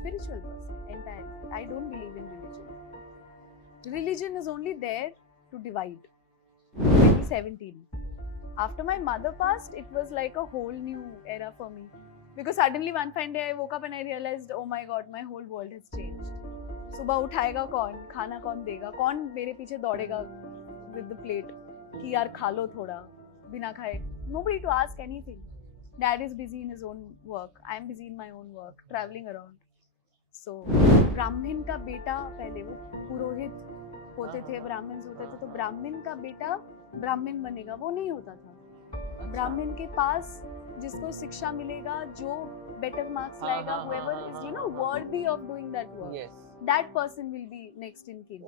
spiritual person entirely. I don't believe in religion. Religion is only there to divide. 2017. After my mother passed, it was like a whole new era for me. Because suddenly one fine day I woke up and I realized, oh my god, my whole world has changed. सुबह उठाएगा कौन, खाना कौन देगा, कौन मेरे पीछे दौड़ेगा with the plate कि यार खा लो थोड़ा, बिना खाए. Nobody to ask anything. Dad is busy in his own work. I am busy in my own work, traveling around. So ब्राह्मण का बेटा, पहले वो पुरोहित होते थे, ब्राह्मण होते थे, तो ब्राह्मण का बेटा ब्राह्मण बनेगा, वो नहीं होता था. ब्राह्मण के पास जिसको शिक्षा मिलेगा, जो better marks लाएगा, whoever is worthy of doing that work. Yes. That person will be next in kin.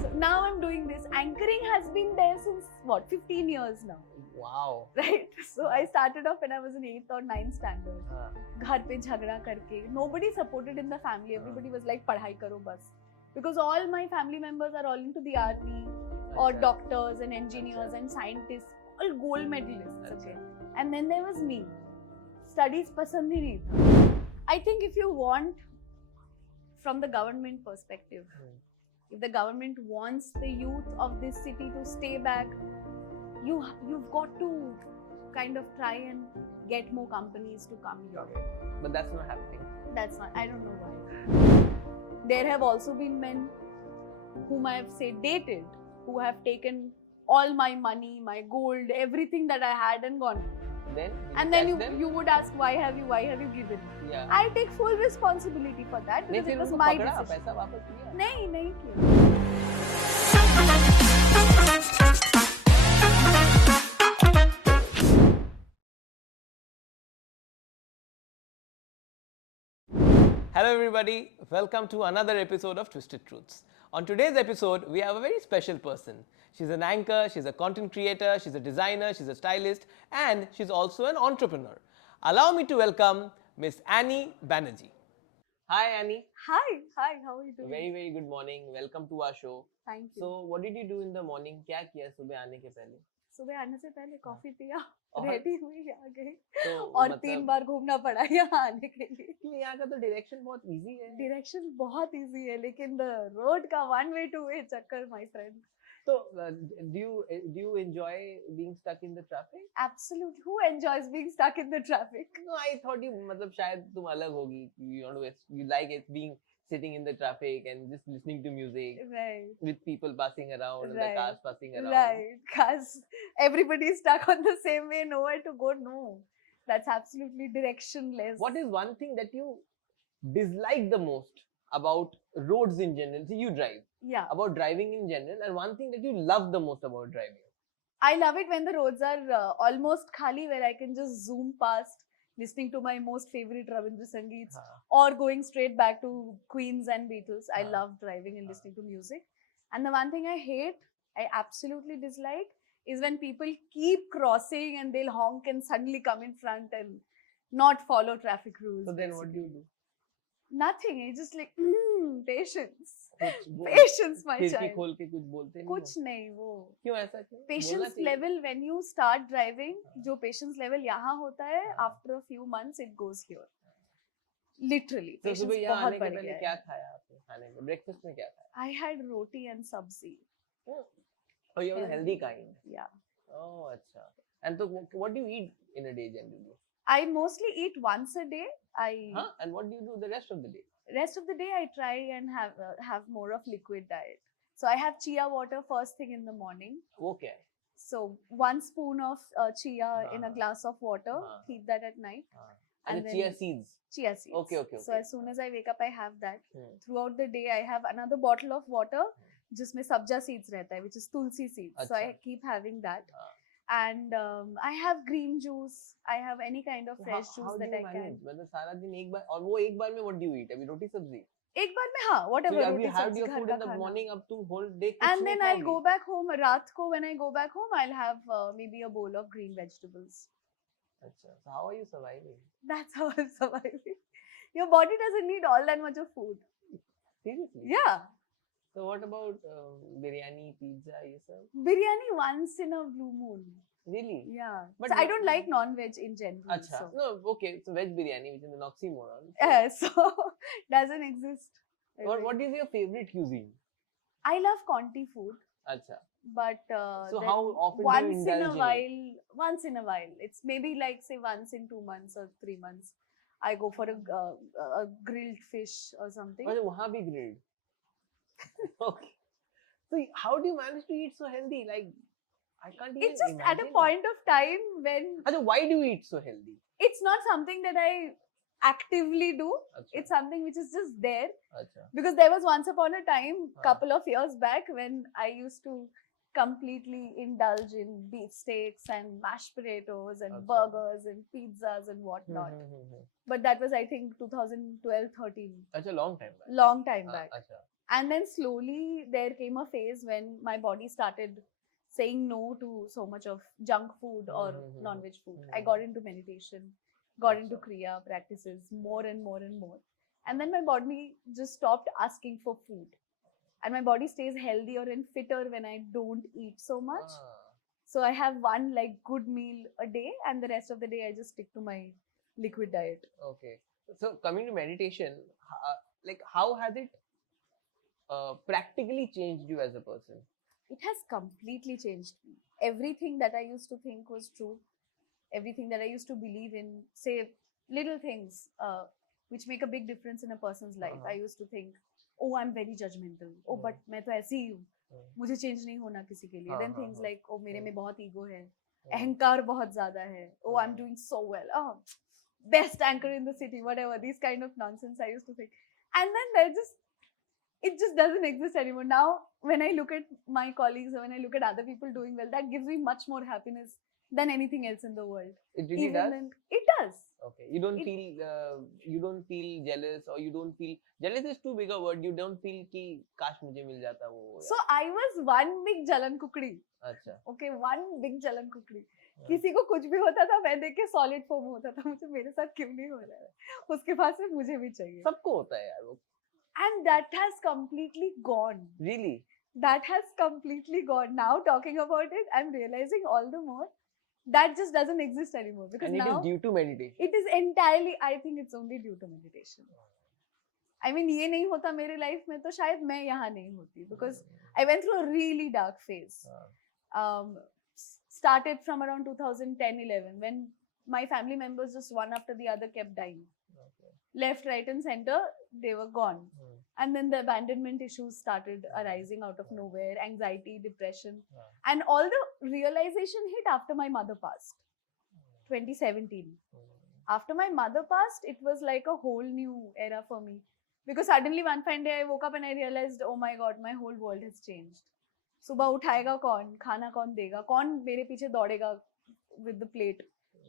So now I'm doing this. Anchoring has been there since 15 years now. Wow. Right? So I started off when I was in 8th or 9th standard. घर पे झगड़ा करके. Nobody supported in the family. Everybody was like, पढ़ाई करो बस. Because all my family members are all into the army or doctors and engineers and scientists, all gold medalists. Okay. And then there was me. Studies पसंद ही नहीं था. I think if you want, from the government perspective, if the government wants the youth of this city to stay back, you've got to kind of try and get more companies to come here. But that's not happening. That's not. I don't know why. There have also been men whom I have dated, who have taken all my money, my gold, everything that I had and gone. Then you would ask, why have you given? Yeah. I take full responsibility for that because it was my decision. पैसा वापस किया? नहीं किया. Hello everybody, welcome to another episode of Twisted Truths. On today's episode, we have a very special person. She's an anchor, she's a content creator, she's a designer, she's a stylist, and she's also an entrepreneur. Allow me to welcome Miss Annie Banerjee. Hi Annie. Hi, how are you doing? Very, very good morning. Welcome to our show. Thank you. So, what did you do in the morning? क्या किया सुबह आने के पहले? सुबह आने से पहले कॉफी पिया, रेडी हुई, आ गई, तो और मतलब 3 बार घूमना पड़ा यहाँ आने के लिए. क्यों? यहाँ का तो डायरेक्शन बहुत इजी है. डायरेक्शन बहुत इजी है, लेकिन द रोड का one way to way चक्कर, my friend. So, do you enjoy being stuck in the traffic? Absolutely. Who enjoys being stuck in the traffic? No, I thought you, मतलब शायद तुम अलग होगी. You like it being sitting in the traffic and just listening to music. Right. With people passing around and the cars passing around. Right. Because everybody is stuck on the same way, nowhere to go. No, that's absolutely directionless. What is one thing that you dislike the most about roads in general? See, you drive. Yeah. About driving in general, and one thing that you love the most about driving. I love it when the roads are almost khali, where I can just zoom past, listening to my most favorite Ravindra Sangeets, or going straight back to Queens and Beatles. I love driving and listening to music. And the one thing I absolutely dislike, is when people keep crossing and they'll honk and suddenly come in front and not follow traffic rules. So then what do you do? Nothing. It's just like, patience. Patience, my child. खिड़की खोल के कुछ बोलते नहीं? कुछ नहीं वो. क्यों ऐसा क्यों? Patience level when you start driving, जो patience level यहाँ होता है, after a few months it goes here. Literally. तो Patience सुबह यहाँ आने के बढ़ पहले गया है. क्या खाया आपने खाने में? Breakfast में क्या खाया? I had roti and sabzi. Oh, you're the healthy kind. Yeah. Oh, अच्छा. And so what do you eat in a day generally? I mostly eat once a day. And what do you do the rest of the day? Rest of the day I try and have more of liquid diet. So I have chia water first thing in the morning. Okay. So 1 spoon of chia in a glass of water. Keep that at night. And the chia seeds. Chia seeds. Okay. So as soon as I wake up, I have that. Throughout the day, I have another bottle of water, जिसमें sabja seeds रहता है, which is tulsi seeds. So I keep having that. And I have green juice. I have any kind of fresh juice that I can. मतलब सारा दिन एक बार और वो एक बार में what do you eat? अभी रोटी सब्जी. एक बार में हाँ, whatever. So you have your food in the morning. अब तुम whole day. And then I'll go back home. रात को when I go back home, I'll have maybe a bowl of green vegetables. अच्छा. So how are you surviving? That's how I'm surviving. Your body doesn't need all that much of food. Seriously? Yeah. So what about biryani, pizza, ये सब? Biryani once in a blue moon. Really? Yeah. But So I no- don't like non-veg in general. Acha. So. No, okay. So veg biryani, which is an oxymoron. So doesn't exist. I What think. What is your favorite cuisine? I love Conti food, Acha. but So then how often do you once in a indulge in it? while, once in a while, it's maybe like say once in 2 months or 3 months, I go for a grilled fish or something. अच्छा वहाँ भी grilled. Okay. So how do you manage to eat so healthy? Like I can't even It's just imagine. at a point of time when अच्छा why do you eat so healthy? it's not something that I actively do. Acha. It's something which is just there. अच्छा. Because there was once upon a time, Huh. couple of years back, when I used to completely indulge in beefsteaks and mashed potatoes and Okay. burgers and pizzas and whatnot. But that was, I think, 2012-13. अच्छा long time back. Long time back. अच्छा. And then slowly there came a phase when my body started saying no to so much of junk food or non-veg food. I got into meditation, got into Kriya practices more and more and more. And then my body just stopped asking for food. And my body stays healthier and fitter when I don't eat so much. So I have one like good meal a day, and the rest of the day I just stick to my liquid diet. Okay. So coming to meditation, like how has it practically changed you as a person? It has completely changed me. Everything that I used to think was true, everything that I used to believe in, say little things which make a big difference in a person's life. I used to think, oh, I'm very judgmental. Oh, but मैं तो ऐसी ही हूँ. मुझे change नहीं होना किसी के लिए. Then things like, oh, मेरे में बहुत ego है. अहंकार बहुत ज़्यादा है. Oh, I'm doing so well. Oh, best anchor in the city. Whatever. These kind of nonsense I used to think. And then it just doesn't exist anymore. Now, when I look at my colleagues or when I look at other people doing well, that gives me much more happiness than anything else in the world. It really does? It does. Okay. You don't feel jealous, or you don't feel jealous is too big a word. You don't feel कि काश मुझे मिल जाता वो. So I was one big jalan kukdi. अच्छा. Okay, one big jalan kukdi. किसी को कुछ भी होता था मैं देख के solid form होता था मुझे मेरे साथ क्यों नहीं हो रहा है उसके पास से मुझे भी चाहिए. सबको होता है यार वो. And that has completely gone. Really? That has completely gone. Now talking about it, I'm realizing all the more that just doesn't exist anymore. Because and it now is due to meditation. it is entirely, I think it's only due to meditation. I mean, ये नहीं होता मेरे life में तो शायद मैं यहाँ नहीं होती. Because I went through a really dark phase. Started from around 2010-11 when my family members just one after the other kept dying. Left, right and center, they were gone. And then the abandonment issues started arising out of nowhere, anxiety, depression. And all the realization hit after my mother passed, 2017. After my mother passed, it was like a whole new era for me. Because suddenly one fine day I woke up and I realized, oh my God, my whole world has changed. सुबह उठाएगा कौन, खाना कौन देगा, कौन मेरे पीछे दौड़ेगा with the plate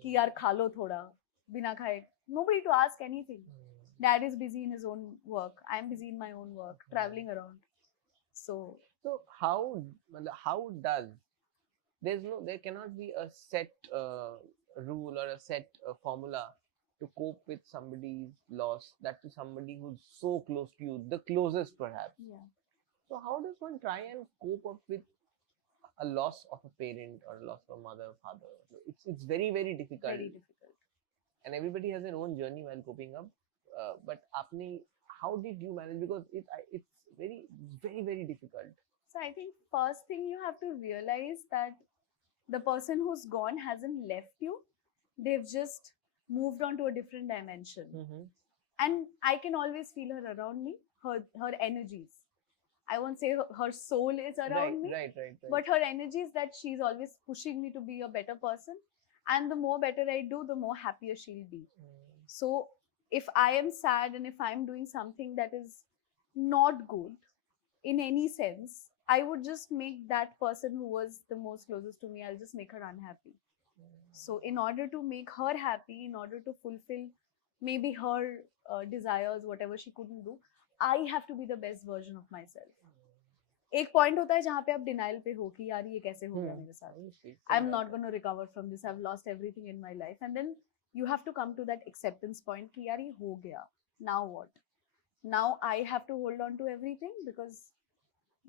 कि यार खा लो थोड़ा, बिना खाए. Nobody to ask anything. Dad is busy in his own work. I am busy in my own work, traveling around. So how does there cannot be a set rule or a set formula to cope with somebody's loss, that to somebody who's so close to you, the closest perhaps. Yeah. So how does one try and cope up with a loss of a parent or a loss of a mother, father? It's very, very difficult. Very difficult. And everybody has their own journey while coping up. But how did you manage? Because it's very, very, very difficult. So I think first thing you have to realize that the person who's gone hasn't left you. They've just moved on to a different dimension. And I can always feel her around me, her energies. I won't say her soul is around me, Right. but her energies that she's always pushing me to be a better person. And the more better I do, the more happier she'll be. So if I am sad and if I'm doing something that is not good in any sense, I would just make that person who was the most closest to me, I'll just make her unhappy. So in order to make her happy, in order to fulfill maybe her desires, whatever she couldn't do, I have to be the best version of myself. एक point होता है जहाँ पे आप denial पे हो कि यार ये कैसे हो गया मेरे साथ. I am not gonna recover from this. I have lost everything in my life. And then you have to come to that acceptance point कि यार ये हो गया. Now what? Now I have to hold on to everything because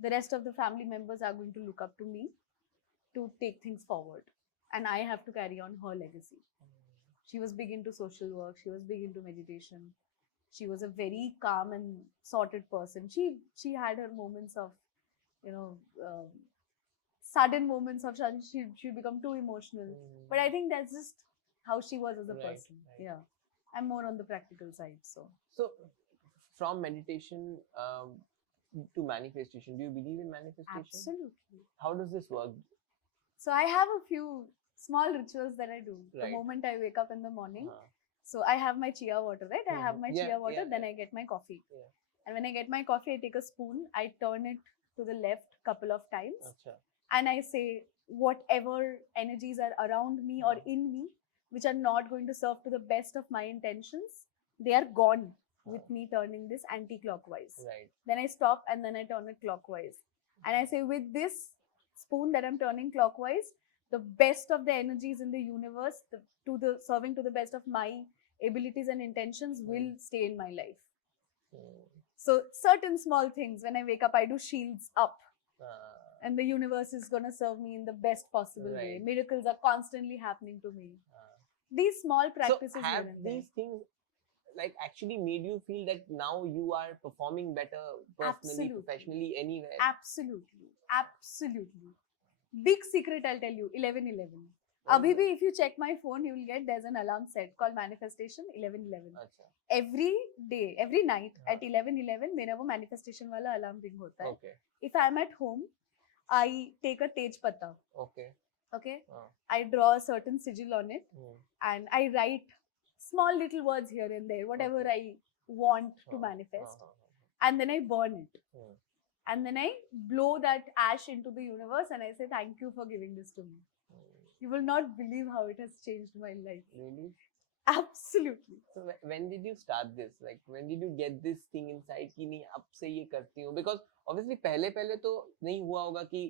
the rest of the family members are going to look up to me to take things forward. and I have to carry on her legacy. She was big into social work. She was big into meditation. She was a very calm and sorted person. She had her moments of, you know, sudden moments of she'd become too emotional. But I think that's just how she was as a person. Right. Yeah, I'm more on the practical side. So from meditation to manifestation, do you believe in manifestation? absolutely. How does this work? So I have a few small rituals that I do the Right. moment I wake up in the morning. So I have my chia water, right? I have my chia water, then I get my coffee. Yeah. And when I get my coffee, I take a spoon, I turn it to the left couple of times. Achha. And I say whatever energies are around me or in me, which are not going to serve to the best of my intentions, they are gone with me turning this anti-clockwise. Right. Then I stop and then I turn it clockwise. And I say with this spoon that I'm turning clockwise, the best of the energies in the universe, serving to the best of my abilities and intentions will stay in my life. So certain small things, when I wake up, I do shields up. And the universe is going to serve me in the best possible way. Miracles are constantly happening to me. These small practices. So have these things like actually made you feel that now you are performing better personally, professionally, anywhere? Absolutely. Absolutely. Big secret I'll tell you, 11/11. Abhi bhi, if you check my phone, you will get there's an alarm set called manifestation 11/11. Every day, every night at 11/11, मेरा वो manifestation वाला alarm ring होता है. Okay. If I'm at home, I take a tej pata. Okay. Okay. I draw a certain sigil on it, and I write small little words here and there, whatever I want to manifest, and then I burn it. And then I blow that ash into the universe and I say, thank you for giving this to me. You will not believe how it has changed my life. Really? Absolutely. So when did you start this? Like when did you get this thing inside कि नहीं अब से ये करती हूँ? Because obviously पहले तो नहीं हुआ होगा कि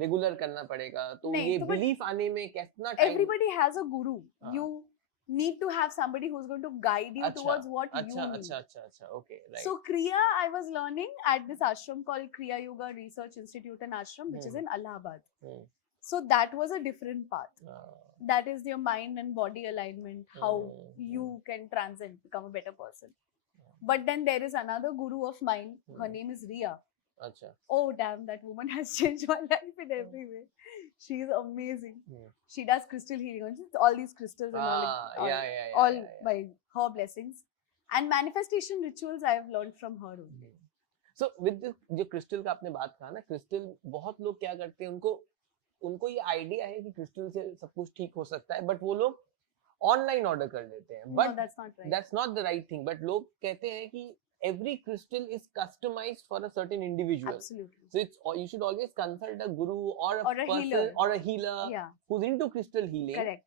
regular करना पड़ेगा. तो ये belief आने में कितना time? Everybody has a guru. You need to have somebody who's going to guide you towards what you need. Okay, right. So Kriya, I was learning at this ashram called Kriya Yoga Research Institute and Ashram, which is in Allahabad. So that was a different path. That is your mind and body alignment, how you can transcend, become a better person. But then there is another guru of mine, her name is Rhea. Oh damn, that woman has changed my life in every way. She is amazing. She does crystal healing, all these crystals and all by her blessings. And manifestation rituals I have learned from her only. So with this, जो crystal का आपने बात कहा ना, crystal बहुत लोग क्या करते हैं, उनको ये idea है कि crystal से सब कुछ ठीक हो सकता है, but वो लोग online order कर लेते हैं. But no, that's not right. That's not the right thing. But लोग कहते हैं कि every crystal is customized for a certain individual. Absolutely. So you should always consult a guru or a person healer. or a healer who's into crystal healing. Correct.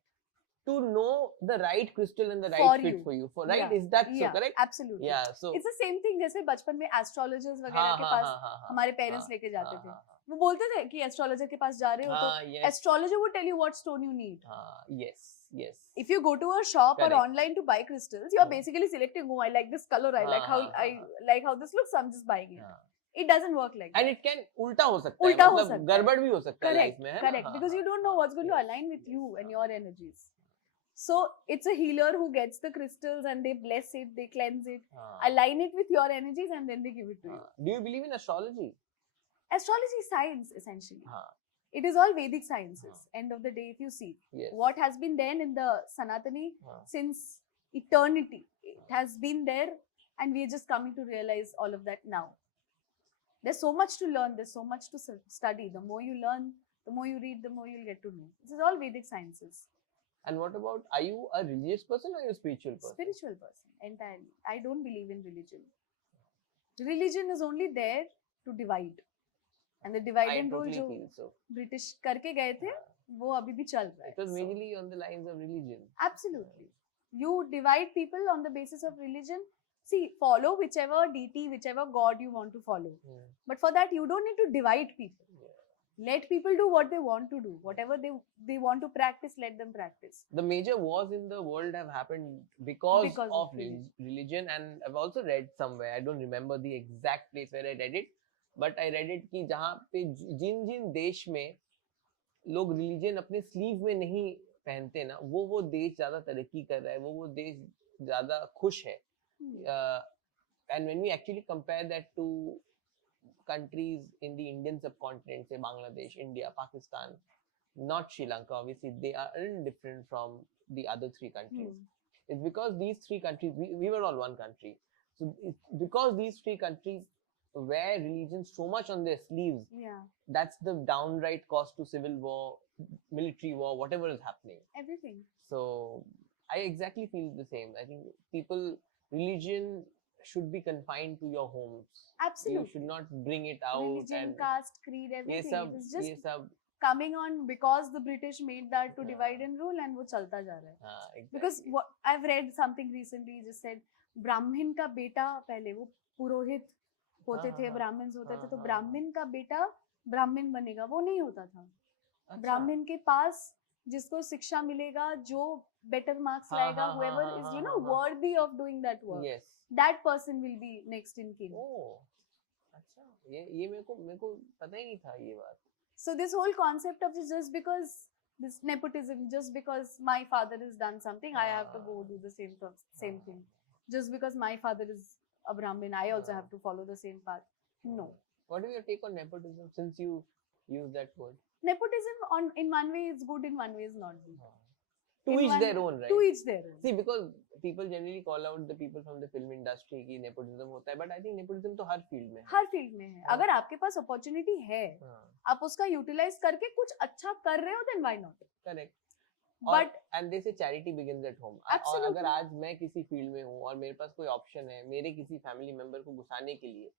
To know the right crystal and the right fit for you. Right? Is that so correct? Absolutely. Yeah. So it's the same thing जैसे बचपन में astrologers वगैरह के पास हमारे parents लेके जाते थे. वो बोलते थे कि astrologer के पास जा रहे हो तो astrologer would tell you what stone you need. Yes. If you go to a shop or online to buy crystals, you are basically selecting, oh, I like this color, I like how this looks, so I'm just buying it. It doesn't work like that. And it can ulta हो सकता है. मतलब गड़बड़ भी हो सकता है life में. Correct. Because you don't know what's going to align with you and your energies. So it's a healer who gets the crystals and they bless it, they cleanse it, align it with your energies, and then they give it to you. Do you believe in astrology? Astrology is science, essentially. It is all Vedic sciences. End of the day, if you see what has been there in the Sanatani since eternity, it has been there, and we are just coming to realize all of that now. There's so much to learn. There's so much to study. The more you learn, the more you read, the more you'll get to know. This is all Vedic sciences. And what about, are you a religious person or are you a spiritual person? Spiritual person, entirely. I don't believe in religion. Religion is only there to divide. And the divide and rule जो British करके गए थे, वो अभी भी चल रहा है. It was mainly on the lines of religion. Absolutely. You divide people on the basis of religion. See, follow whichever deity, whichever god you want to follow. But for that, you don't need to divide people. Let people do what they want to do. Whatever they want to practice, let them practice. The major wars in the world have happened because of religion. And I've also read somewhere, I don't remember the exact place where I read it, but I read it कि जहाँ पे जिन देश में लोग religion अपने sleeve में नहीं पहनते ना, वो देश ज्यादा तरक्की कर रहा है, वो देश ज्यादा खुश है. And when we actually compare that to countries in the Indian subcontinent, say Bangladesh, India, Pakistan, not Sri Lanka, obviously, they are different from the other three countries. It's because these three countries, we were all one country. So it's because these three countries wear religion so much on their sleeves, that's the downright cost to civil war, military war, whatever is happening. Everything. So I exactly feel the same. I think religion should be confined to your homes. Absolutely. You should not bring it out. Religion, caste, creed, everything. It is just coming on because the British made that to divide and rule, and वो चलता जा रहा है. Exactly. Because I've read something recently, just said ब्राह्मण का बेटा, पहले वो पुरोहित होते थे, ब्राह्मण होते थे, तो ब्राह्मण का बेटा ब्राह्मण बनेगा, वो नहीं होता था. ब्राह्मण के पास जिसको शिक्षा मिलेगा, जो better marks लाएगा, whoever is worthy of doing that work, that person will be next in kin. अच्छा, ये मेरे को पता ही नहीं था ये बात. So this whole concept of just because this nepotism, just because my father has done something, I have to go do the same thing. Just because my father is a Brahmin, I also have to follow the same path. No. What is your take on nepotism, since you use that word? Nepotism in one way is good, in one way is not good. To each their own, right? To each their own. See, because people generally call out the people from the film industry कि nepotism होता है, but I think nepotism तो हर field में है. हर field में है. अगर आपके पास अपॉर्चुनिटी है, आप उसका यूटिलाइज करके कुछ अच्छा कर रहे हो, then why not? Correct. But and they say charity begins at home. और अगर आज मैं किसी फील्ड में हूँ और मेरे पास कोई ऑप्शन है मेरे किसी फैमिली मेंबर को घुसाने के लिए,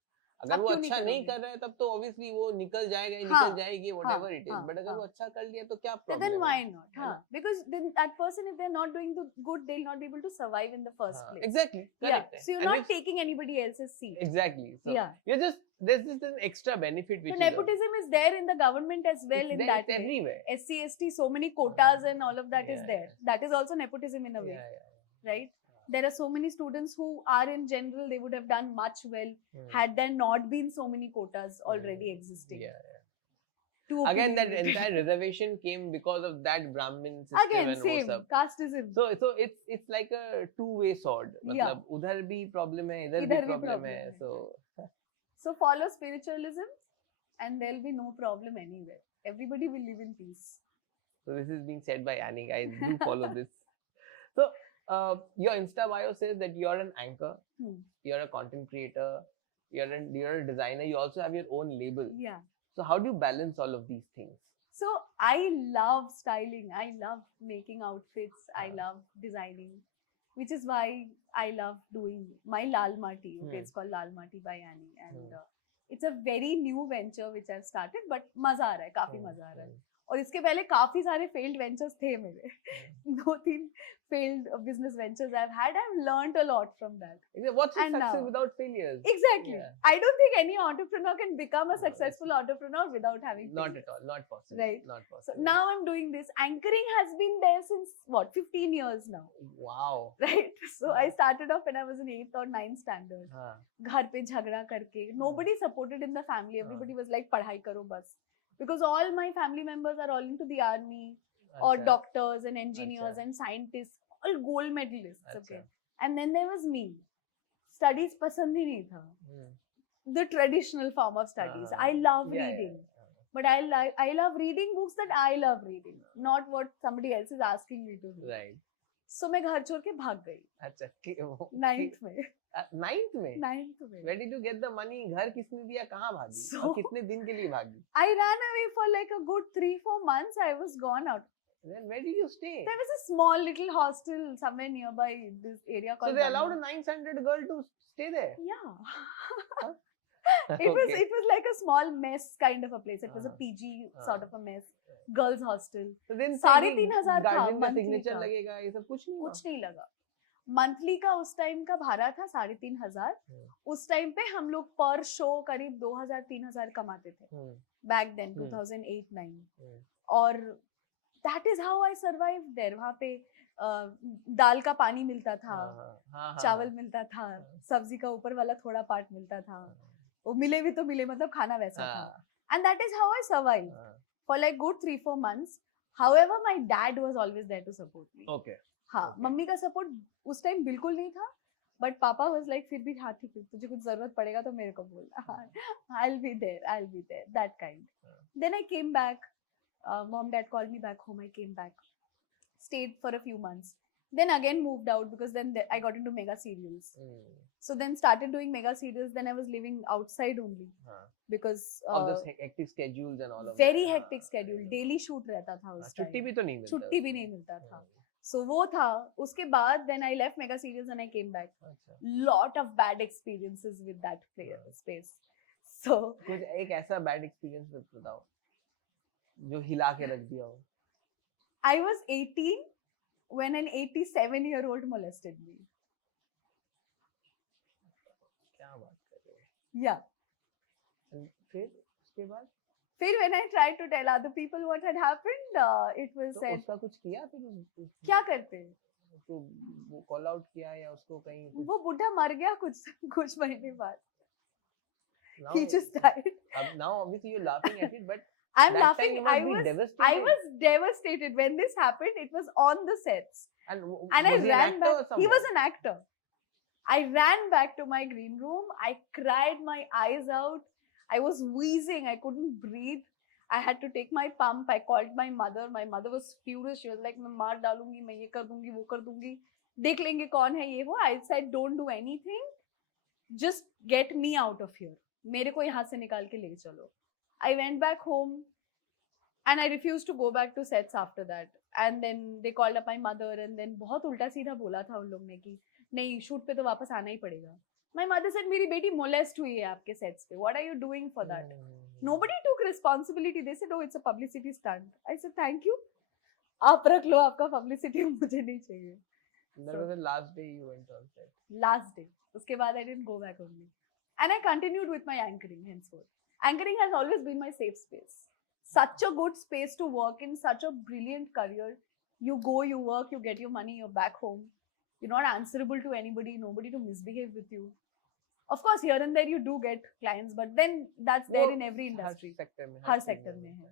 अगर वो अच्छा नहीं कर रहा है तब तो obviously वो निकल जाएगी, whatever it is. But अगर वो अच्छा कर लिया तो क्या problem है? Then why not? Because then that person, if they're not doing the good, they'll not be able to survive in the first place. Exactly. Correct. So you're not taking anybody else's seat. Exactly. So there's just an extra benefit. So nepotism is there in the government as well. It's in there, that it's way. Everywhere. SC, ST, so many quotas and all of that is there. That is also nepotism in a way. Right? There are so many students who are in general, they would have done much well had there not been so many quotas already existing. Again, that entire reservation came because of that Brahmin system. Again, same casteism. So it's like a two-way sword. मतलब उधर भी problem है, इधर भी problem है. So follow spiritualism, and there'll be no problem anywhere. Everybody will live in peace. So this is being said by Annie, guys. Do follow this. So your Insta bio says that you're an anchor, you're a content creator, you're a designer. You also have your own label. Yeah. So how do you balance all of these things? So I love styling. I love making outfits. I love designing, which is why I love doing my Lal Mati. Okay, it's called Lal Mati by Annie, and it's a very new venture which I've started. But मजा आ रहा है, काफी मजा आ रहा है. और इसके पहले काफी सारे failed ventures थे मेरे. 2-3 failed business ventures I've had. I've learned a lot from that. What's a success without failures? Exactly. I don't think any entrepreneur can become a successful entrepreneur without having failures. Not at all. Not possible. Right. Not possible. So now I'm doing this. Anchoring has been there since 15 years now. Wow. Right. So I started off when I was in 8th or 9th standard. घर पे झगड़ा करके. Nobody supported in the family. Everybody was like, पढ़ाई करो बस. Because all my family members are all into the army or doctors and engineers and scientists, all gold medalists. Okay. And then there was me. Studies pasand hi nahi tha. The traditional form of studies. I love reading. But I love reading books that I love reading, not what somebody else is asking me to do. Right. So मैं घर छोड़ के भाग गई. अच्छा. 9th में. 9th में? 9th में. Where did you get the money? घर किसने दिया? कहाँ भागी? और कितने दिन के लिए भागी? I ran away for like a good 3-4 months. I was gone out. Then where did you stay? There was a small little hostel somewhere nearby this area called. So they allowed a 9th standard girl to stay there? Yeah. It was like a small mess kind of a place. It was a PG sort of a mess. Girls hostel. So then 3,500 था monthly signature लगेगा, ये सब कुछ नहीं लगा. Monthly का उस time का भाड़ा था 3,500. उस टाइम पे हम लोग पर शो करीब 2,000-3,000 कमाते थे. Back then 2008-9. और that is how I survived there. वहाँ पे दाल का पानी मिलता था, चावल मिलता था, सब्जी का ऊपर वाला थोड़ा पार्ट मिलता था. वो मिले भी तो मिले, मतलब खाना वैसा था. And that is how I survived for like good 3-4 months. However, my dad was always there to support me. Okay. हाँ, Okay. मम्मी का सपोर्ट उस टाइम बिल्कुल नहीं था, बट पापा वाज लाइक फिर भी हाँ ठीक है, तुझे कुछ जरूरत पड़ेगा तो मेरे को बोल, I'll be there, that kind. Then I came back, mom dad called me back home, I came back, stayed for a few months, then again moved out because then I got into mega serials. So then started doing mega serials, then I was living outside only because of this hectic schedules and all of very that. hectic schedule, daily shoot रहता था उस time, छुट्टी भी तो नहीं मिलता, छुट्टी भी नहीं मिलता था. So वो था, उसके बाद then I left mega serials and I came back. Lot of bad experiences with that space. So कुछ एक ऐसा bad experience बताओ जो हिला के रख दिया हो. I was 18 when an 87-year-old molested me. क्या बात कर रहे हो? Yeah. फिर उसके बाद फिर when I tried to tell other people what had happened, it was तो said. उसका कुछ किया फिर? क्या करते? तो वो कॉल आउट किया या उसको कहीं? वो बुढ़ा मर गया कुछ महीने बाद. Now, he just died. Now obviously you're laughing at it, but I'm that laughing. time you must be devastated. I was devastated when this happened. It was on the sets, and I was he ran an actor back. or He was an actor. I ran back to my green room. I cried my eyes out. I was wheezing. I couldn't breathe. I had to take my pump. I called my mother. My mother was furious. She was like, मैं मार डालूंगी, मैं ये कर दूंगी, वो कर दूंगी, देख लेंगे कौन है ये वो. I said, don't do anything. Just get me out of here. मेरे को यहाँ से निकाल के ले चलो. I went back home and I refused to go back to sets after that. And then they called up my mother and then बहुत उल्टा सीधा बोला था उन लोग ने कि नहीं शूट पे तो वापस आना ही पड़ेगा. My mother said मेरी बेटी molest हुई है आपके sets पे. What are you doing for that? Nobody took responsibility. They said, oh, it's a publicity stunt. I said, thank you. आप रख लो आपका publicity, मुझे नहीं चाहिए. That was the last day you went on set. Last day. उसके बाद I didn't go back only. And I continued with my anchoring henceforth. Anchoring has always been my safe space. Such a good space to work in, such a brilliant career. You go, you work, you get your money, you're back home. You're not answerable to anybody, nobody to misbehave with you. Of course, here and there you do get clients, but then that's there in every industry. Her sector में है.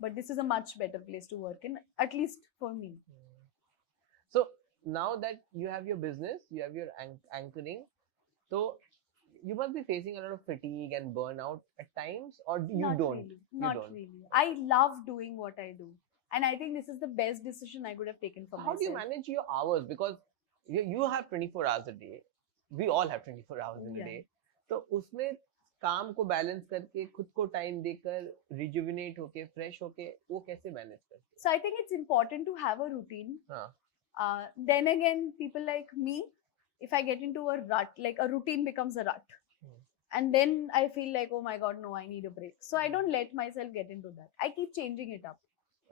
But this is a much better place to work in, at least for me. So now that you have your business, you have your anchoring, so you must be facing a lot of fatigue and burnout at times, or you don't? Really. Not really. I love doing what I do. And I think this is the best decision I could have taken for myself. How do you manage your hours? Because you have 24 hours a day. We all have 24 hours in a day. तो उसमें काम को balance करके खुद को time देकर rejuvenate होके fresh होके वो कैसे मैनेज करते? So I think it's important to have a routine. Then again, people like me, if I get into a rut, like a routine becomes a rut. And then I feel like, oh my God, no, I need a break. So I don't let myself get into that. I keep changing it up.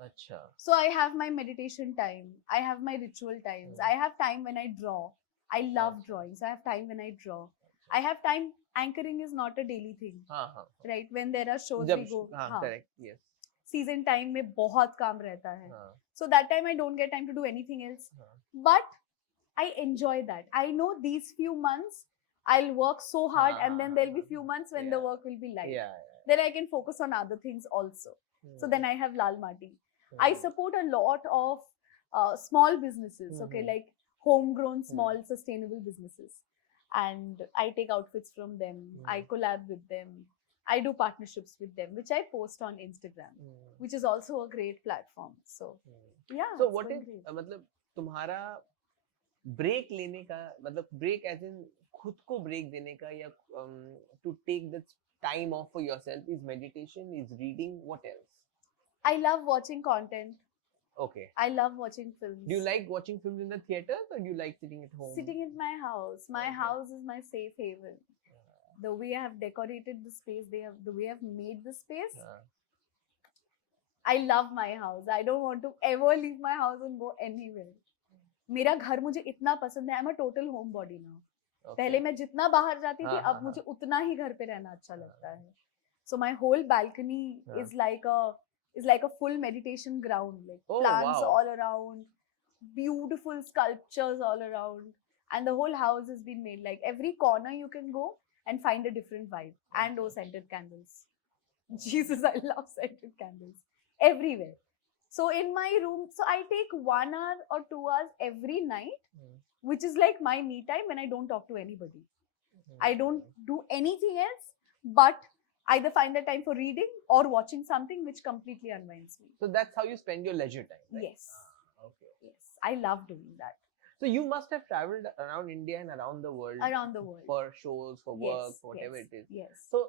Achha. So I have my meditation time. I have my ritual times. I have time when I draw. I love drawing. So I have time when I draw. I have time. Anchoring is not a daily thing. Right? When there are shows, we go. Correct. Yes. Season time में बहुत काम रहता है. So that time I don't get time to do anything else. But I enjoy that. I know these few months I'll work so hard and then there'll be few months when the work will be light. Then I can focus on other things also. So then I have Lal Mati. I support a lot of small businesses, okay, like homegrown small sustainable businesses. And I take outfits from them. I collab with them. I do partnerships with them, which I post on Instagram, which is also a great platform. So, yeah. So what is, मतलब तुम्हारा break लेने का, मतलब break as in खुद को break देने का या to take the time off for yourself is meditation, is reading, what else? I love watching content. Okay. I love watching films. Do you like watching films in the theaters or do you like sitting at home? Sitting in my house. My house is my safe haven. The way I have decorated the space, the way I've made the space. I love my house. I don't want to ever leave my house and go anywhere. मेरा घर मुझे इतना पसंद है. I'm a total homebody now. पहले मैं जितना बाहर जाती थी, अब मुझे उतना ही घर पे रहना अच्छा लगता है. So my whole balcony is like a full meditation ground, like plants all around, beautiful sculptures all around, and the whole house has been made like every corner you can go and find a different vibe. And those scented candles. Jesus, I love scented candles. everywhere. So in my room, so I take 1 hour or 2 hours every night, which is like my me time when I don't talk to anybody. I don't do anything else but either find the time for reading or watching something which completely unwinds me. So that's how you spend your leisure time, right? Yes. Okay. Yes. I love doing that. So you must have traveled around India and around the world. Around the world. For shows, for work, Yes, for whatever yes, it is. Yes. So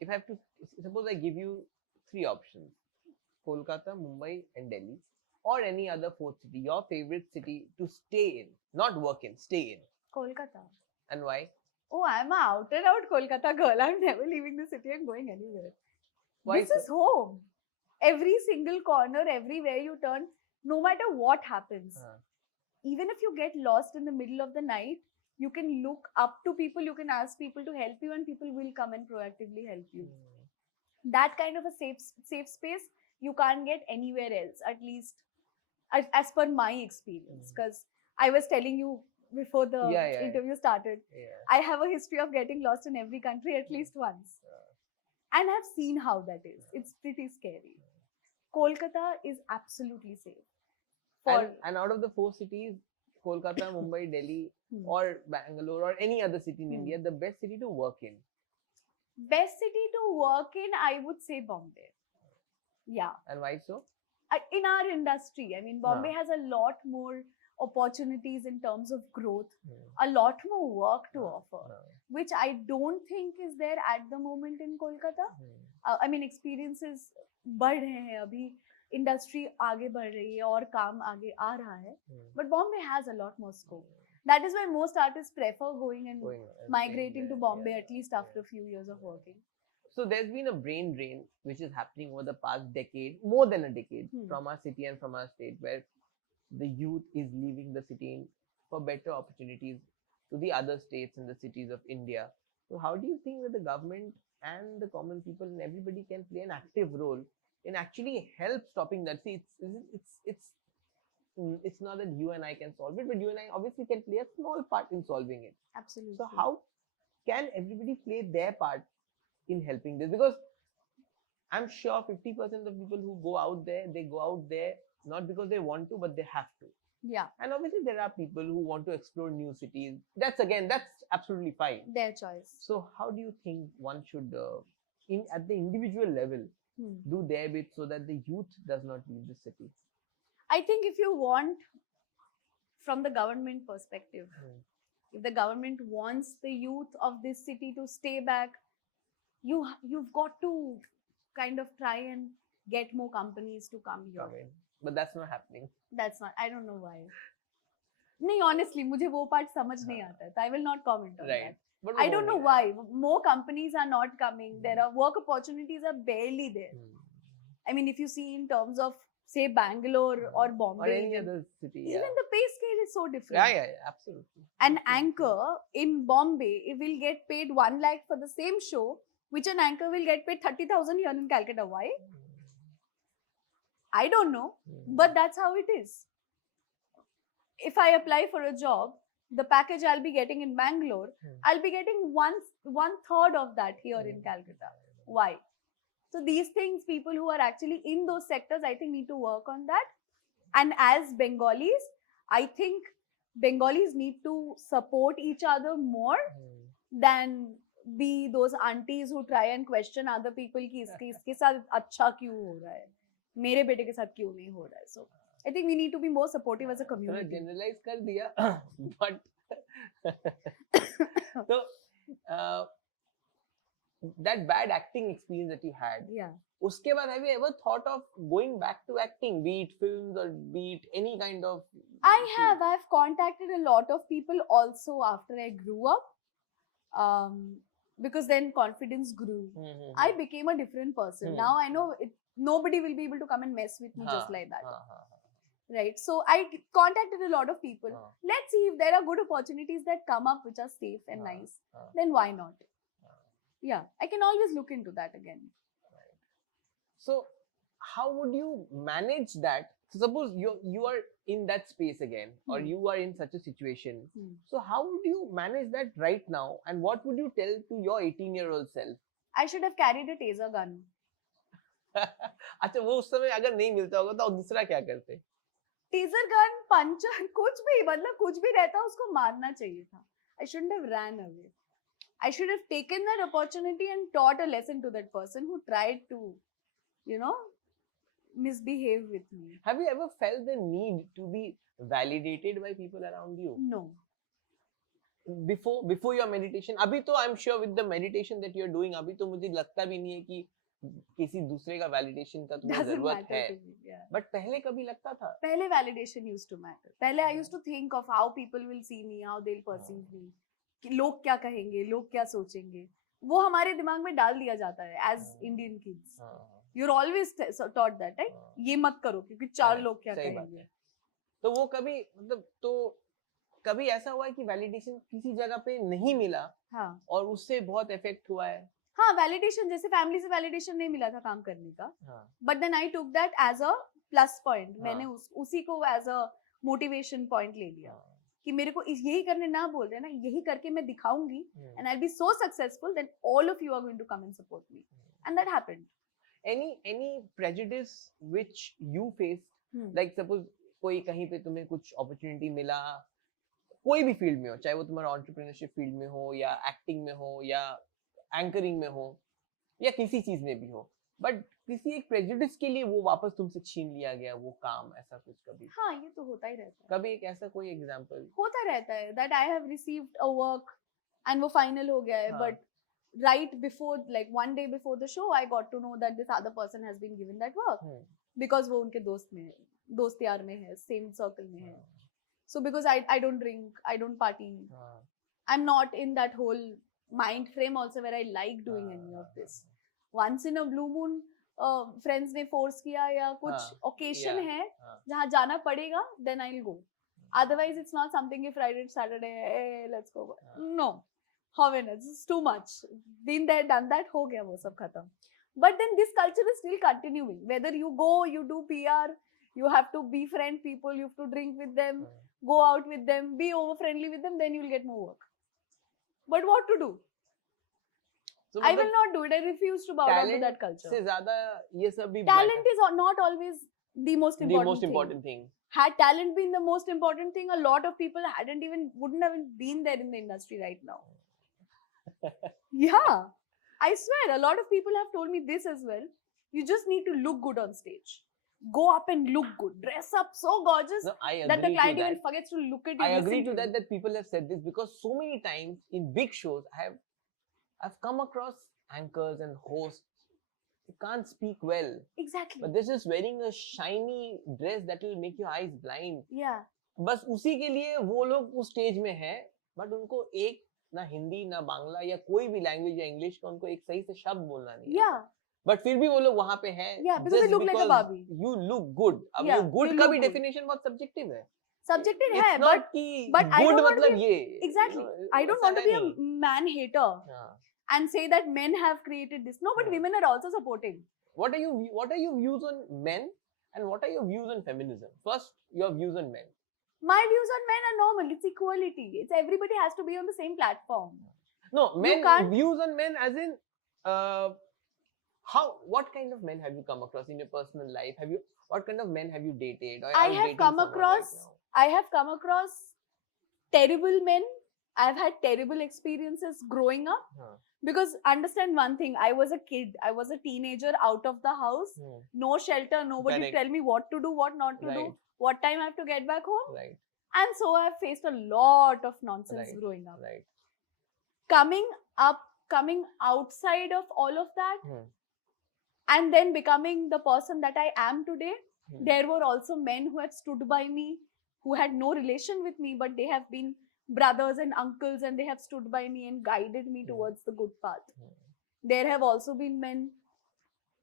if I have to, suppose I give you 3 options: Kolkata, Mumbai, and Delhi, or any other 4th city. Your favorite city to stay in, not work in, stay in. Kolkata. And why? Oh, I'm an out and out Kolkata girl. I'm never leaving the city and going anywhere. Why This so? is home. Every single corner, everywhere you turn, no matter what happens, even if you get lost in the middle of the night, you can look up to people, you can ask people to help you, and people will come and proactively help you. That kind of a safe space you can't get anywhere else, at least as per my experience. Because I was telling you before the interview started, I have a history of getting lost in every country at least once. And I've seen how that is. It's pretty scary. Kolkata is absolutely safe. And out of the 4 cities, Kolkata, Mumbai, Delhi, or Bangalore, or any other city in India, the best city to work in? Best city to work in, I would say Bombay. Yeah. And why so? In our industry, I mean, Bombay has a lot more opportunities in terms of growth, a lot more work to offer, which I don't think is there at the moment in Kolkata. I mean, experiences बढ़ रहे हैं अभी, industry आगे बढ़ रही है और काम आगे आ रहा है, but Bombay has a lot more scope. That is why most artists prefer going and migrating to Bombay at least after a few years of working. So there's been a brain drain which is happening over the past decade, more than a decade, from our city and from our state, where the youth is leaving the city for better opportunities to the other states and the cities of India. So how do you think that the government and the common people and everybody can play an active role in actually help stopping that? See, it's not that you and I can solve it, but you and I obviously can play a small part in solving it. Absolutely. So how can everybody play their part in helping this? Because I'm sure 50% of people who go out there, they go out there not because they want to, but they have to. Yeah. And obviously there are people who want to explore new cities. That's absolutely fine. Their choice. So how do you think one should, at the individual level, do their bit so that the youth does not leave the city? I think if you want, from the government perspective, if the government wants the youth of this city to stay back, you've got to kind of try and get more companies to come here. But that's not happening. That's not. I don't know why. No, honestly, मुझे वो part समझ नहीं आता है. I will not comment on that. But I don't know why. More companies are not coming. There are work opportunities are barely there. I mean, if you see in terms of, say, Bangalore or Bombay, or any other city, even the pay scale is so different. Yeah, absolutely. An anchor in Bombay will get paid 1 lakh for the same show, which an anchor will get paid 30,000 here in Calcutta. Why? I don't know, but that's how it is. If I apply for a job, the package I'll be getting in Bangalore, I'll be getting one third of that here in Calcutta. Why? So these things, people who are actually in those sectors, I think need to work on that. And as Bengalis, I think Bengalis need to support each other more than be those aunties who try and question other people कि इसके साथ अच्छा क्यों हो रहा है, मेरे बेटे के साथ क्यों नहीं हो रहा है. So I think we need to be more supportive as a community. Generalize कर दिया, but so that bad acting experience that you had, उसके बाद have you ever thought of going back to acting, be it films or be it any kind of? I've contacted a lot of people also after I grew up, because then confidence grew. I became a different person. Now I know nobody will be able to come and mess with me just like that. Right, so I contacted a lot of people. Let's see if there are good opportunities that come up which are safe and nice. Then why not? Yeah, I can always look into that again. Right. So how would you manage that? So suppose you are in that space again, or you are in such a situation. So how would you manage that right now? And what would you tell to your 18-year-old self? I should have carried a taser gun. अच्छा, वो उस समय अगर नहीं मिलता होगा तो दूसरा क्या करते? टीजर गन, पंचर, कुछ भी, मतलब कुछ भी रहता, उसको मारना चाहिए था. I shouldn't have ran away. I should have taken that opportunity and taught a lesson to that person who tried to, you know, misbehave with me. Have you ever felt the need to be validated by people around you? No. Before your meditation? अभी तो I'm sure with the meditation that you're doing, अभी तो मुझे लगता भी नहीं है कि किसी दूसरे का वैलिडेशन का तुम्हें Doesn't जरूरत matter है. to me. Yeah. बट पहले कभी लगता था? पहले validation used to matter. पहले I used to think of how people will see me, how they'll perceive me. कि लोग क्या कहेंगे, लोग क्या सोचेंगे. वो हमारे दिमाग में डाल दिया जाता है as Indian kids. You're always taught that, right? ये मत करो क्योंकि चार लोग क्या कहेंगे. तो वो कभी मतलब तो कभी ऐसा हुआ है कि वैलिडेशन किसी जगह पे नहीं मिला, हाँ, और उससे बहुत इफेक्ट हुआ है? हाँ, वैलिडेशन, जैसे फैमिली से वैलिडेशन नहीं मिला था काम करने का, but then I took that as a plus point. मैंने उसी को एज अ मोटिवेशन पॉइंट ले लिया कि मेरे को यही करने ना बोल रहे ना, यही करके मैं दिखाऊंगी and I will be so successful then all of you are going to come and support me, and that happened. Any prejudice which you faced, like suppose कोई कहीं पे तुम्हें कुछ अपॉर्चुनिटी मिला, कोई भी फील्ड में हो, चाहे वो तुम्हारा एंटरप्रेन्योरशिप फील्ड में हो या एक्टिंग में हो या एंकरिंग में हो या किसी चीज में भी हो, बट किसी एक प्रेजुडिस के लिए वो वापस तुमसे छीन लिया गया वो काम, ऐसा कुछ कभी? हाँ, ये तो होता ही रहता है. कभी एक ऐसा कोई एग्जांपल? होता रहता है that I have received a work and वो final हो गया है, but right before, like one day before the show, I got to know that this other person has been given that work because वो उनके दोस्त यार में है, same circle में है. So because I don't drink, I don't party, I'm not in that whole mind frame also where I like doing any of this. Once in a blue moon, friends ने force किया या कुछ occasion है जहाँ जाना पड़ेगा, then I'll go. Otherwise, it's not something if Friday, Saturday, hey, let's go. No. However, it's too much. Been there, done that, हो गया वो सब खत्म. But then this culture is still continuing. Whether you go, you do PR, you have to befriend people, you have to drink with them, go out with them, be over friendly with them, then you'll get more work. But what to do? So I will not do it. I refuse to bow down to that culture. से ज़्यादा ये सब भी talent is not always the most important thing. Had talent been the most important thing, a lot of people wouldn't have been there in the industry right now. Yeah, I swear, a lot of people have told me this as well. You just need to look good on stage. Go up and look good. Dress up so gorgeous that the client even forgets to look at you. I agree to that people have said this because so many times in big shows I've come across anchors and hosts who can't speak well. Exactly. But they're just wearing a shiny dress that will make your eyes blind. Yeah. बस उसी के लिए वो लोग उस stage में हैं, but उनको एक ना हिंदी ना बांग्ला या कोई भी लैंग्वेज या इंग्लिश का उनको एक सही से शब्द बोलना नहीं है. Yeah. बट फिर भी वो लोग वहाँ पे हैं. Yeah, because they look like a Bapi. You look good. अब ये good का भी definition बहुत subjective है. Subjective है, but I don't want to be exactly. I don't want to be a man hater and say that men have created this. No, but women are also supporting. What are your views on men and what are your views on feminism? First, your views on men. My views on men are normal. It's equality. It's everybody has to be on the same platform. No, views on men as in what kind of men have you come across in your personal life? What kind of men have you dated? Or I have come across terrible men. I've had terrible experiences growing up. Because understand one thing, I was a kid, I was a teenager out of the house, no shelter, nobody tell me what to do, what not to do, what time I have to get back home. And so I've faced a lot of nonsense growing up. Coming outside of all of that, and then becoming the person that I am today, there were also men who had stood by me, who had no relation with me, but they have been brothers and uncles and they have stood by me and guided me towards the good path. There have also been men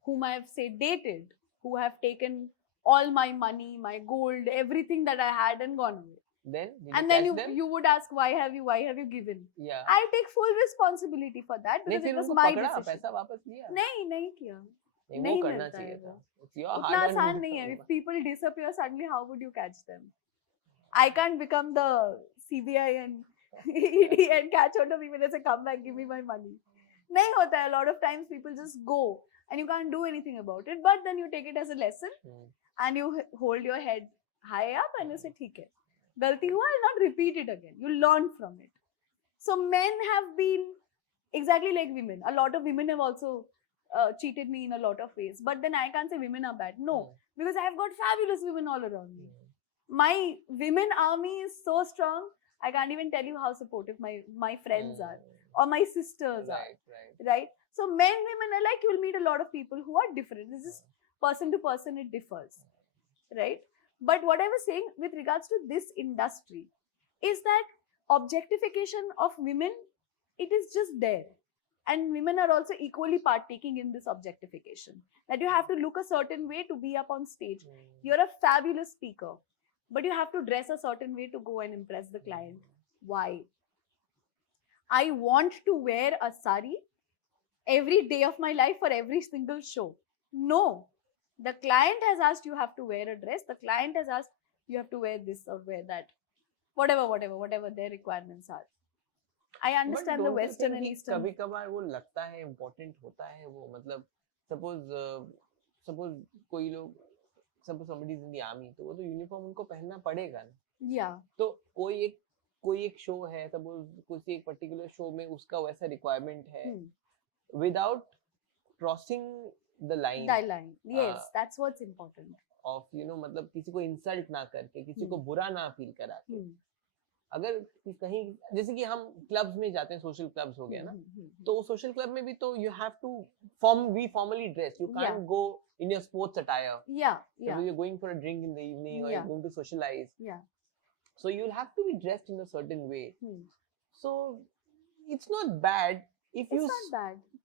whom I have dated, who have taken all my money, my gold, everything that I had and gone away. Then you would ask, why have you given? Yeah. I take full responsibility for that because it was my decision. नहीं किया. नहीं मिलता है वो. उतना आसान नहीं है. If people disappear suddenly, how would you catch them? I can't become the CBI and ED and catch on to people and say, come back, give me my money. nahi hota hai. A lot of times people just go and you can't do anything about it, but then you take it as a lesson and you hold your head high up and you say theek hai, galti hua, I'll not repeat it again. You learn from it. So men have been exactly like women. A lot of women have also cheated me in a lot of ways, but then I can't say women are bad. No, because I have got fabulous women all around me. My women army is so strong. I can't even tell you how supportive my friends are, or my sisters are. Right? So men, women alike, you will meet a lot of people who are different. This is person to person, it differs. Right? But what I was saying with regards to this industry is that objectification of women, it is just there. And women are also equally partaking in this objectification. That you have to look a certain way to be up on stage. You're a fabulous speaker, but you have to dress a certain way to go and impress the client. Why? I want to wear a sari every day of my life for every single show. No. The client has asked you have to wear a dress. The client has asked you have to wear this or wear that. Whatever their requirements are. I understand the Western and Eastern. कभी कभार वो लगता है important होता है वो, मतलब suppose कोई लोग, suppose somebody is in the army, तो वो तो यूनिफॉर्म उनको पहनना पड़ेगा ना. Yeah. तो कोई एक शो है, suppose किसी एक पर्टिकुलर शो में उसका वैसा रिक्वायरमेंट है, without crossing the line. Yes, that's what's important. Of मतलब किसी को इंसल्ट ना करके, किसी को बुरा ना फील करा के, अगर कहीं जैसे कि हम क्लब्स में जाते हैं, सोशल क्लब्स हो गया ना, तो सोशल क्लब में भी तो you have to be formally dressed. You can't go in your sports attire. So you're going for a drink in the evening or you're going to socialize. So you'll have to be dressed in a certain way. So it's not bad if you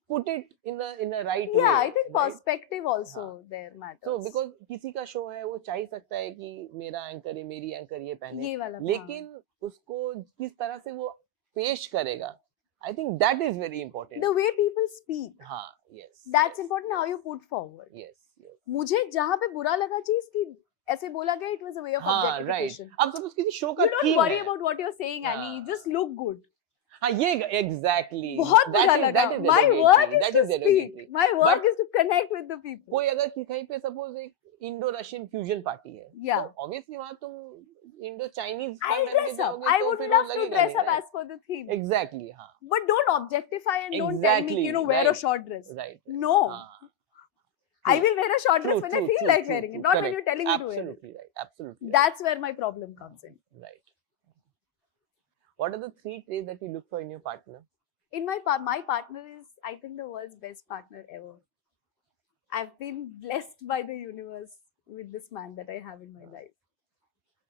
put it in a right way. Yeah, I think perspective also there matters. So because किसी का show है, वो चाह सकता है कि मेरा anchor है, मेरी एंकर ये पहने, लेकिन उसको किस तरह से वो पेश करेगा, I think that is very important. The way people speak. हाँ, yes. That's important, how you put forward. Yes. मुझे जहाँ पे बुरा लगा चीज कि ऐसे बोला गया, it was a way of objectification. Right. अब suppose किसी शो का theme है. You don't worry about what you're saying, Annie. Just look good. हाँ, ये exactly. बहुत बुरा लगा. My work is to speak. My work is to connect with the people. कोई अगर कहीं पे suppose एक Indo-Russian fusion party है, तो obviously वहाँ तुम Indo-Chinese I'll dress up. I would love to dress up as per the theme. Exactly, हाँ. But don't objectify and don't tell me, wear a short dress. Right. No. I will wear a short dress when I feel like wearing it, not when you're telling me to wear it. Absolutely right. Absolutely. That's where my problem comes in. Right. What are the 3 traits that you look for in your partner? In my partner is, I think, the world's best partner ever. I've been blessed by the universe with this man that I have in my life.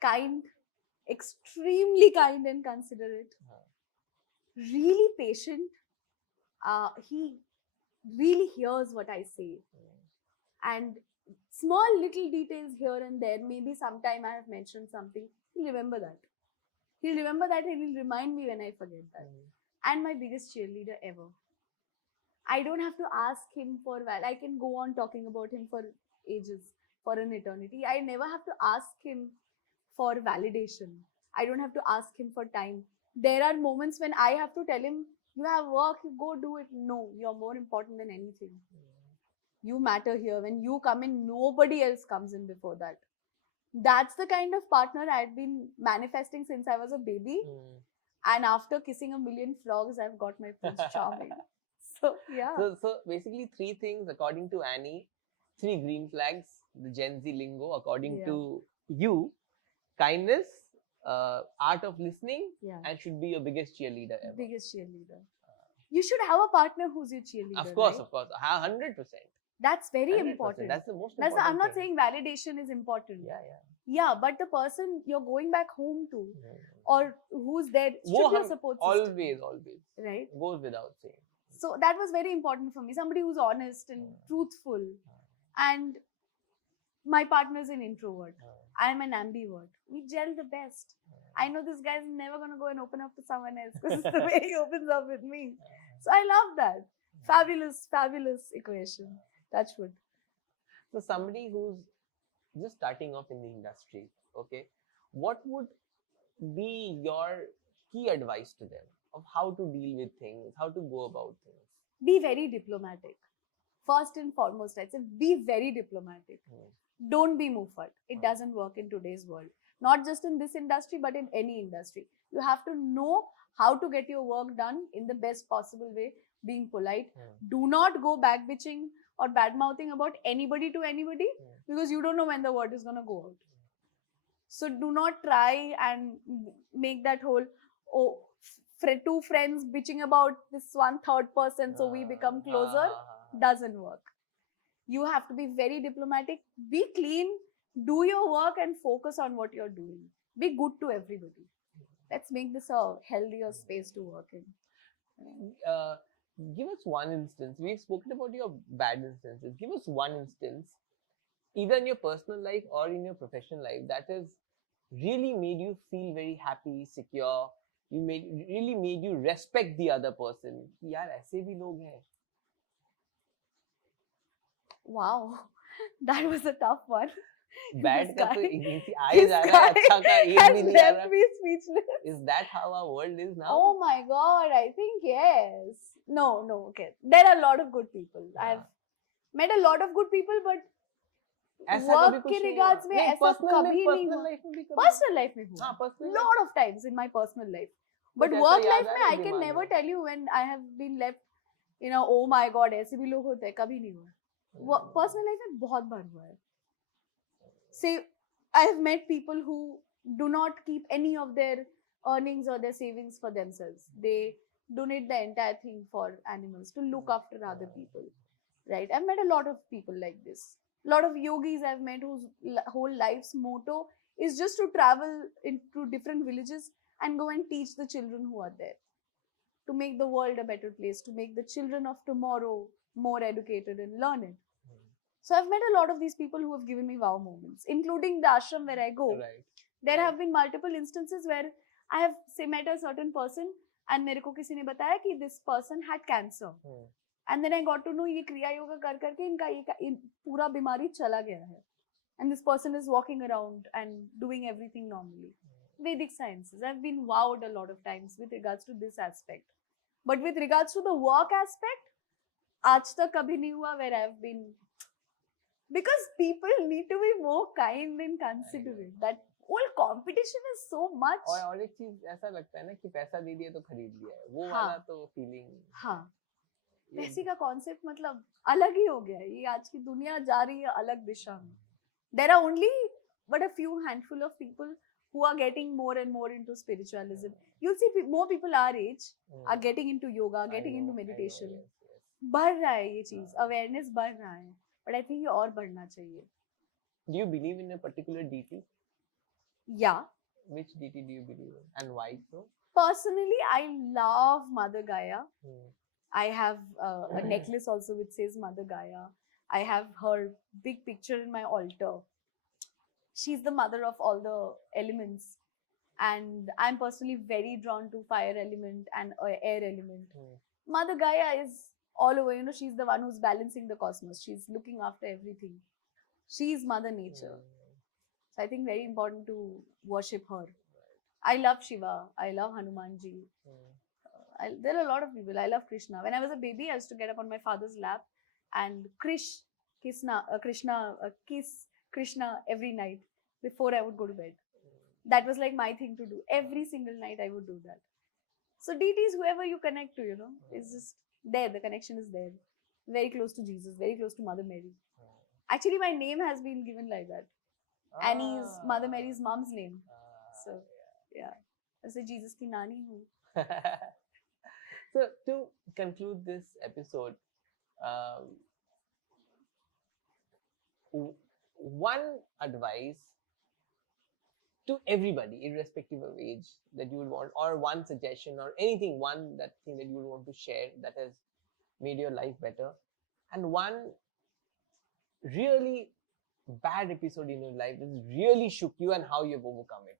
Kind, extremely kind and considerate, really patient. He really hears what I say. And small little details here and there, maybe sometime I have mentioned something, he'll remember that. He'll remember that and he'll remind me when I forget that. And my biggest cheerleader ever. I don't have to ask him for I can go on talking about him for ages, for an eternity. I never have to ask him for validation. I don't have to ask him for time. There are moments when I have to tell him, you have work, you go do it. No, you're more important than anything. You matter here. When you come in, nobody else comes in before that. That's the kind of partner I've been manifesting since I was a baby. And after kissing a million frogs, I've got my Prince Charming. So, yeah. So basically 3 things according to Annie, 3 green flags, the Gen Z lingo according to you: kindness, art of listening, and should be your biggest cheerleader ever. Biggest cheerleader. You should have a partner who's your cheerleader. Of course, right? of course. 100%. That's very important. That's the most important. I'm not saying validation is important. Yeah, but the person you're going back home to, or who's there, should be a support system. Always. Right? Goes without saying. So that was very important for me. Somebody who's honest and truthful. And my partner's an introvert. I'm an ambivert. We gel the best. I know this guy's never going to go and open up to someone else because it's the way he opens up with me. So I love that. Fabulous, fabulous equation. Touch wood. So somebody who's just starting off in the industry, okay, what would be your key advice to them of how to deal with things, how to go about things? be very diplomatic. First and foremost, I'd say be very diplomatic. Don't be muffled. It doesn't work in today's world. Not just in this industry, but in any industry. You have to know how to get your work done in the best possible way, being polite. Do not go back bitching or bad mouthing about anybody to anybody because you don't know when the word is going to go out. So do not try and make that whole, two friends bitching about this one third person so we become closer. Doesn't work. You have to be very diplomatic, be clean, do your work and focus on what you're doing. Be good to everybody. Let's make this a healthier space to work in. Give us one instance. We've spoken about your bad instances. Give us one instance, either in your personal life or in your professional life, that has really made you feel very happy, secure. Really made you respect the other person. यार ऐसे भी लोग हैं. Wow, that was a tough one. Bad का तो easy आ ही जा रहा है, अच्छा का एक भी नहीं आ रहा. Me speechless. Is that how our world is now? Oh my God, I think yes. No, okay. There are a lot of good people. I've met a lot of good people, but work के regards में ऐसा कभी नहीं हुआ. Personal life में हुआ. Lot of times in my personal life. But work life में I can never tell you when I have been left, oh my God, ऐसे भी लोग होते हैं, कभी नहीं हुआ. Personal life में बहुत बार हुआ है. Say, I have met people who do not keep any of their earnings or their savings for themselves. They donate the entire thing for animals, to look after other people. Right? I've met a lot of people like this. A lot of yogis I've met whose whole life's motto is just to travel into different villages and go and teach the children who are there. To make the world a better place, to make the children of tomorrow more educated and learn it. So I've met a lot of these people who have given me wow moments, including the ashram where I go. Right. There have been multiple instances where I have met a certain person and मेरे को किसी ने बताया कि this person had cancer. And then I got to know ये क्रिया योगा कर करके इनका ये पूरा बीमारी चला गया है. And this person is walking around and doing everything normally. Vedic sciences. I've been wowed a lot of times with regards to this aspect. But with regards to the work aspect, आज तक कभी नहीं हुआ where I've been. Because people need to be more kind and considerate. That whole competition is so much. और एक चीज ऐसा लगता है ना कि पैसा दे दिया तो खरीद लिया है. वो वाला तो feeling. हाँ. पैसे का concept मतलब अलग ही हो गया है. ये आज की दुनिया जा रही है अलग दिशा में. There are only but a few handful of people who are getting more and more into spiritualism. You'll see more people our age are getting into yoga, getting into meditation. बढ़ रहा है ये चीज. Awareness बढ़ रहा है. But I think ये और बढ़ना चाहिए. Do you believe in a particular deity? Yeah. Which deity do you believe in and why so? Personally, I love Mother Gaia. I have a necklace also which says Mother Gaia. I have her big picture in my altar. She's the mother of all the elements. And I'm personally very drawn to fire element and air element. Mother Gaia is all over, she's the one who's balancing the cosmos. She's looking after everything. She's Mother Nature. So I think very important to worship her. I love Shiva. I love Hanumanji. There are a lot of people. I love Krishna. When I was a baby, I used to get up on my father's lap and kiss Krishna every night before I would go to bed. That was like my thing to do. Every single night I would do that. So deities, whoever you connect to, is just there. The connection is there. Very close to Jesus, very close to Mother Mary. Actually, my name has been given like that. Annie is Mother Mary's mom's name. So, yeah. I say Jesus ki nani hu. So, to conclude this episode, one advice to everybody, irrespective of age, that you would want, or one suggestion, or anything, that thing that you would want to share that has made your life better, and one really bad episode in your life that really shook you and how you've overcome it.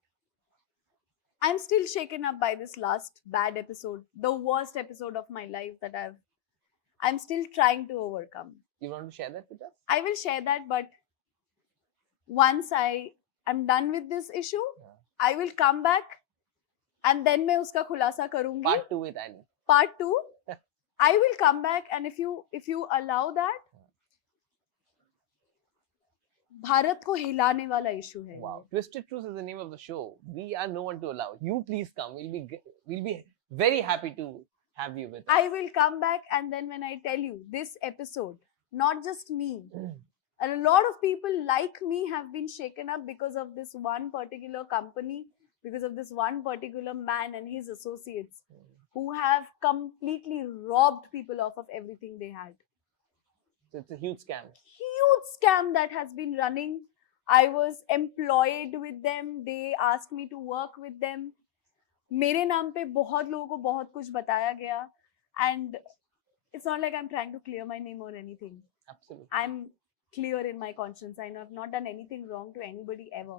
I'm still shaken up by this last bad episode, the worst episode of my life that I'm still trying to overcome. You want to share that with us? I will share that, but once I'm done with this issue, I will come back and then मैं उसका खुलासा करूँगी. Part 2 with Annie. Part 2. I will come back, and if you allow that, Bharat को हिलाने वाला issue है. Wow. Twisted Truth is the name of the show. We are no one to allow. You please come. We'll be very happy to have you with us. I will come back, and then when I tell you this episode, not just me, a lot of people like me have been shaken up because of this one particular company, because of this one particular man and his associates who have completely robbed people off of everything they had. So it's a huge scam. Huge scam that has been running. I was employed with them. They asked me to work with them. मेरे नाम पे बहुत लोगों को बहुत कुछ बताया गया, and it's not like I'm trying to clear my name or anything. Absolutely. I'm clear in my conscience. I have not done anything wrong to anybody ever.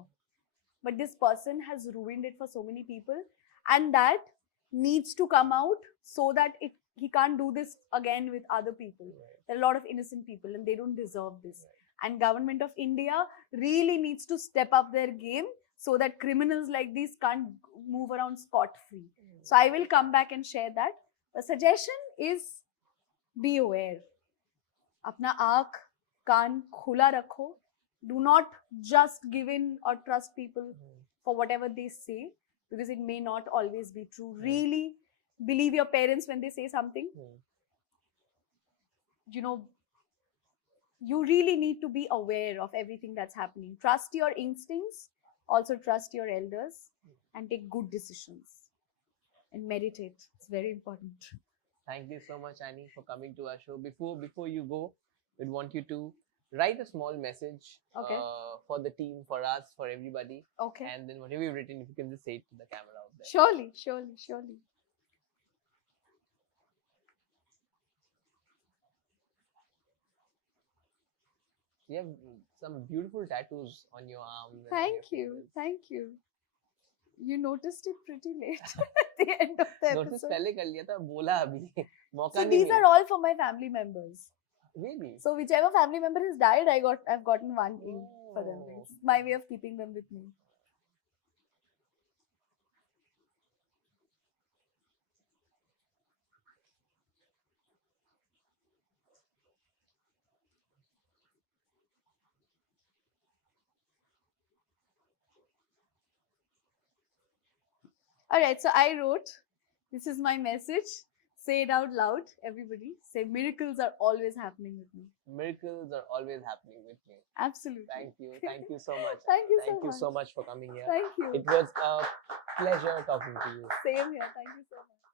But this person has ruined it for so many people, and that needs to come out so that he can't do this again with other people. Right. There are a lot of innocent people, and they don't deserve this. Right. And government of India really needs to step up their game so that criminals like these can't move around scot-free. So I will come back and share that. The suggestion is be aware. Apna aankh, kaan khula rakho. Do not just give in or trust people for whatever they say, because it may not always be true. Really believe your parents when they say something. You know, you really need to be aware of everything that's happening. Trust your instincts. Also trust your elders and take good decisions and meditate. It's very important. Thank you so much, Annie, for coming to our show. Before you go, we'd want you to write a small message for the team, for us, for everybody. Okay. And then whatever you've written, if you can just say it to the camera out there. Surely. You have some beautiful tattoos on your arms. Thank you. You noticed it pretty late at the end of the episode. Notice पहले कर लिया था, बोला अभी. So these are all for my family members. Really? So whichever family member has died, I've gotten one in for them. It's my way of keeping them with me. Alright, so I wrote, this is my message. Say it out loud, everybody. Say, miracles are always happening with me. Miracles are always happening with me. Absolutely. Thank you so much. Thank you so much for coming here. Thank you. It was a pleasure talking to you. Same here. Thank you so much.